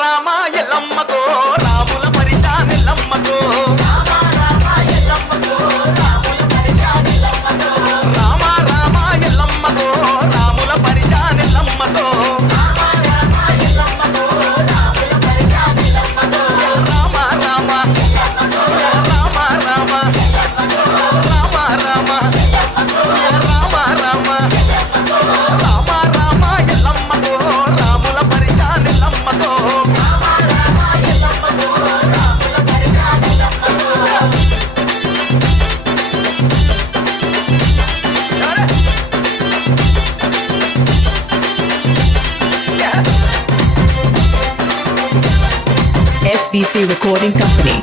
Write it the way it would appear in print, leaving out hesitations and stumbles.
రామ ఎల్లమ్మకో రాముల పరిశాన్ ఎల్లమ్మకో రామ రామ ఎల్లమ్మకో రాముల పరిశాన్ ఎల్లమ్మకో రామ రామ ఎల్లమ్మకో రాముల పరిశాన్ ఎల్లమ్మకో రామ రామ ఎల్లమ్మకో రాముల పరిశాన్ ఎల్లమ్మకో రామ రామ ఎల్లమ్మకో రామ రామ ఎల్లమ్మకో రామ రామ ఎల్లమ్మకో రామ రామ ఎల్లమ్మకో రామ రామ ఎల్లమ్మకో రాముల పరిశాన్ ఎల్లమ్మకో రామ రామ ఎల్లమ్మకో రాముల పరిశాన్ ఎల్లమ్మకో SVC Recording Company.